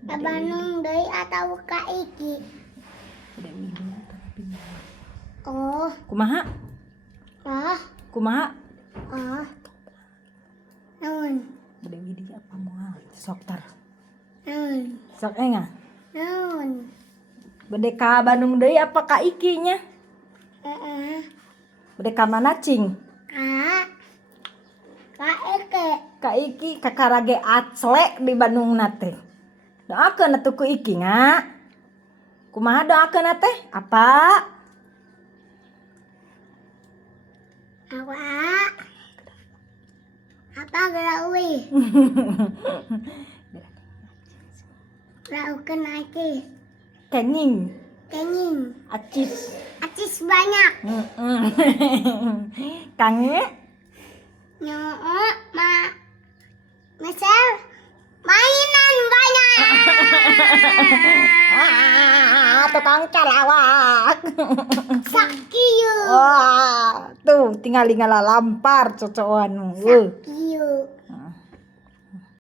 Ka Bandung deui atau ka Iki? Udah Widi. Oh, Kumaha? oh, naon? Udah Widi apa moal? Sok tar. Naon? Sok enga. Naon? Bede ka Bandung deui apa ka Iki nya? Bede ka mana cing? Ka Eke. Ka Iki kakarage acle di Bandung nate. Doakeun atuh ku Iki nga. Kumaha doakeun teh? Apa? Apa geraui? Raukeun Aki. Kenging, Kenging. acis. Acis banyak. Kange? Nyoo, Misal mainan banyak. Tukang calawak. Sakieu. Wah, tuh tinggal lampar cocokan. Sakieu.